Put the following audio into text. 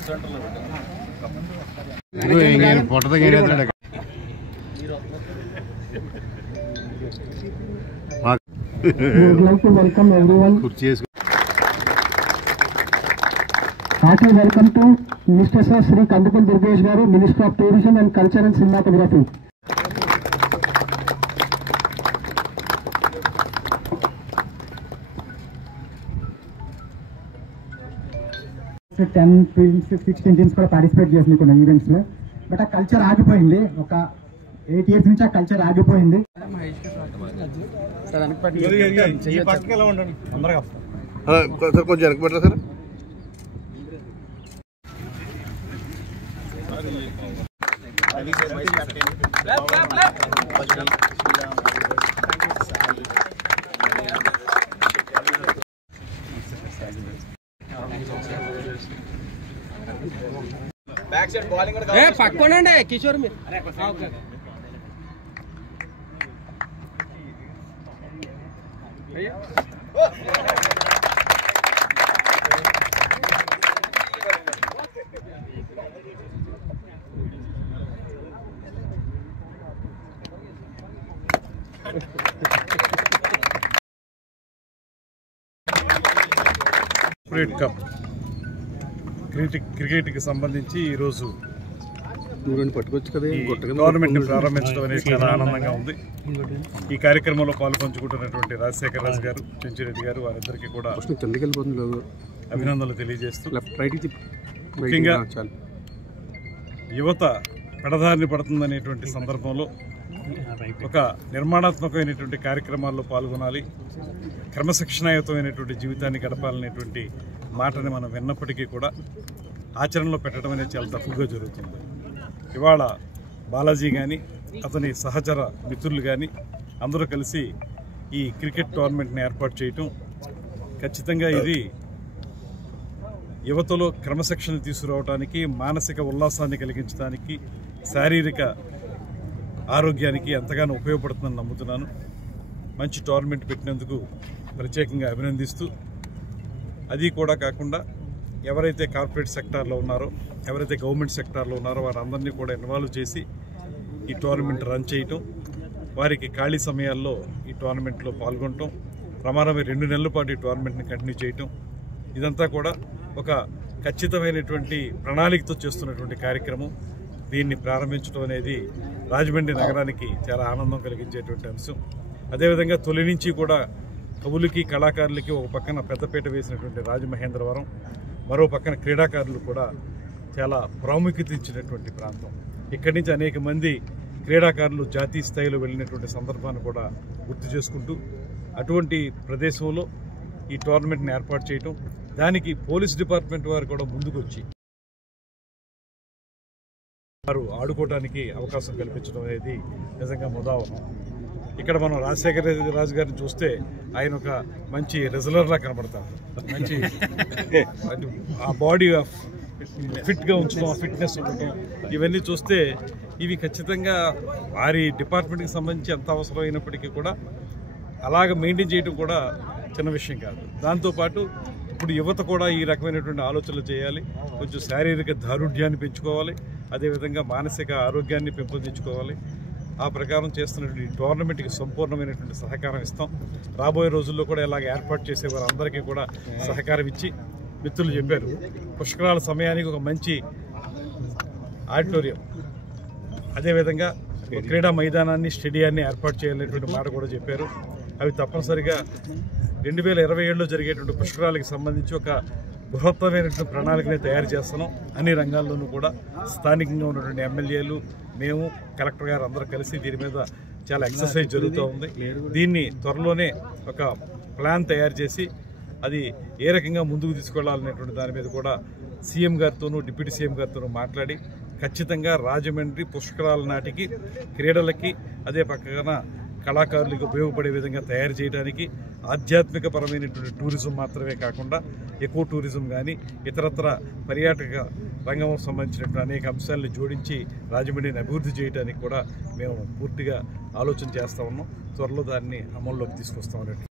would like to welcome everyone. Hearty welcome to Mr. Sri Kandupalli Durgesh Garu, Minister of Tourism and Culture and Cinematography. 10 films, 16 teams కూడా participate చేసినాయి కొన్ని events లో. But ఆ culture ఆగిపోయింది. ఒక 8 years నుంచి ఆ కల్చర్ ఆగిపోయింది. కొంచెం వెనకబెట్టరా సార్. పక్కోనండి కిషోర్ మీరు కప్ క్రికెట్కి సంబంధించి ఈరోజు గవర్నమెంట్ ప్రారంభించడం అనేది చాలా ఆనందంగా ఉంది. ఈ కార్యక్రమంలో పాల్పంచుకుంటున్నటువంటి రాజశేఖర్ రాజు గారు, చెంచిరెడ్డి గారు, వారిద్దరికీ కూడా అభినందనలు తెలియజేస్తూ, ముఖ్యంగా యువత పెడదారిని పడుతుందనేటువంటి సందర్భంలో ఒక నిర్మాణాత్మకమైనటువంటి కార్యక్రమాల్లో పాల్గొనాలి, క్రమశిక్షణాయుతమైనటువంటి జీవితాన్ని గడపాలనేటువంటి మాటని మనం విన్నప్పటికీ కూడా ఆచరణలో పెట్టడం అనేది చాలా తక్కువగా జరుగుతుంది. ఇవాళ బాలాజీ కానీ అతని సహచర మిత్రులు కానీ అందరూ కలిసి ఈ క్రికెట్ టోర్నమెంట్ని ఏర్పాటు చేయటం ఖచ్చితంగా ఇది యువతలో క్రమశిక్షణ తీసుకురావడానికి, మానసిక ఉల్లాసాన్ని కలిగించడానికి, శారీరక ఆరోగ్యానికి ఎంతగానో ఉపయోగపడుతుందని నమ్ముతున్నాను. మంచి టోర్నమెంట్ పెట్టినందుకు ప్రత్యేకంగా అభినందిస్తూ, అది కూడా కాకుండా ఎవరైతే కార్పొరేట్ సెక్టార్లో ఉన్నారో, ఎవరైతే గవర్నమెంట్ సెక్టార్లో ఉన్నారో వారందరినీ కూడా ఇన్వాల్వ్ చేసి ఈ టోర్నమెంట్ రన్ చేయటం, వారికి ఖాళీ సమయాల్లో ఈ టోర్నమెంట్లో పాల్గొనటం, ప్రమాణమే 2 నెలల పాటు ఈ టోర్నమెంట్ని కంటిన్యూ చేయటం, ఇదంతా కూడా ఒక ఖచ్చితమైనటువంటి ప్రణాళికతో చేస్తున్నటువంటి కార్యక్రమం. దీన్ని ప్రారంభించడం అనేది రాజమండ్రి నగరానికి చాలా ఆనందం కలిగించేటువంటి అంశం. అదేవిధంగా తొలి నుంచి కూడా కవులకి, కళాకారులకి ఒక పక్కన పెద్దపీట వేసినటువంటి రాజమహేంద్రవరం, మరో పక్కన క్రీడాకారులు కూడా చాలా ప్రాముఖ్యత ఇచ్చినటువంటి ప్రాంతం. ఇక్కడి నుంచి అనేక మంది క్రీడాకారులు జాతీయ స్థాయిలో వెళ్ళినటువంటి సందర్భాన్ని కూడా గుర్తు చేసుకుంటూ, అటువంటి ప్రదేశంలో ఈ టోర్నమెంట్ని ఏర్పాటు చేయటం, దానికి పోలీస్ డిపార్ట్మెంట్ వారు కూడా ముందుకొచ్చి వారు ఆడుకోవడానికి అవకాశం కల్పించడం అనేది నిజంగా ముదావహం. ఇక్కడ మనం రాజశేఖర రాజు గారిని చూస్తే ఆయన ఒక మంచి రెజ్లర్లా కనబడతారు. మంచి ఆ బాడీ ఫిట్గా ఉంచడం, ఆ ఫిట్నెస్ ఉండటం, ఇవన్నీ చూస్తే ఇవి ఖచ్చితంగా వారి డిపార్ట్మెంట్కి సంబంధించి ఎంత అవసరమైనప్పటికీ కూడా అలాగ మెయింటైన్ చేయడం కూడా చిన్న విషయం కాదు. దాంతోపాటు ఇప్పుడు యువత కూడా ఈ రకమైనటువంటి ఆలోచనలు చేయాలి, కొంచెం శారీరక దారుఢ్యాన్ని పెంచుకోవాలి, అదేవిధంగా మానసిక ఆరోగ్యాన్ని పెంపొందించుకోవాలి. ఆ ప్రకారం చేస్తున్నటువంటి టోర్నమెంట్కి సంపూర్ణమైనటువంటి సహకారం ఇస్తాం. రాబోయే రోజుల్లో కూడా ఇలాగ ఏర్పాటు చేసే వారందరికీ కూడా సహకారం ఇచ్చి, మిత్రులు చెప్పారు పుష్కరాల సమయానికి ఒక మంచి ఆడిటోరియం, అదేవిధంగా క్రీడా మైదానాన్ని, స్టేడియాన్ని ఏర్పాటు చేయాలనేటువంటి మాట కూడా చెప్పారు. అవి తప్పనిసరిగా 2027లో జరిగేటువంటి పుష్కరాలకు సంబంధించి ఒక బృహత్తమైనటువంటి ప్రణాళికని తయారు చేస్తున్నాం. అన్ని రంగాల్లోనూ కూడా స్థానికంగా ఉన్నటువంటి ఎమ్మెల్యేలు, మేము, కలెక్టర్ గారు అందరూ కలిసి దీని మీద చాలా ఎక్సర్సైజ్ జరుగుతూ ఉంది. దీన్ని త్వరలోనే ఒక ప్లాన్ తయారు చేసి అది ఏ రకంగా ముందుకు తీసుకెళ్లాలనేటువంటి దాని మీద కూడా సీఎం గారితోనూ, డిప్యూటీ సీఎం గారితోనూ మాట్లాడి ఖచ్చితంగా రాజమండ్రి పుష్కరాల నాటికి క్రీడలకి, అదే పక్కన కళాకారులకు ఉపయోగపడే విధంగా తయారు చేయడానికి ఆధ్యాత్మిక పరమైనటువంటి టూరిజం మాత్రమే కాకుండా ఎకో టూరిజం కానీ ఇతరత్ర పర్యాటక రంగం సంబంధించినటువంటి అనేక అంశాలను జోడించి రాజమండ్రిని అభివృద్ధి చేయడానికి కూడా మేము పూర్తిగా ఆలోచన చేస్తూ ఉన్నాం. త్వరలో దాన్ని అమల్లోకి తీసుకొస్తామని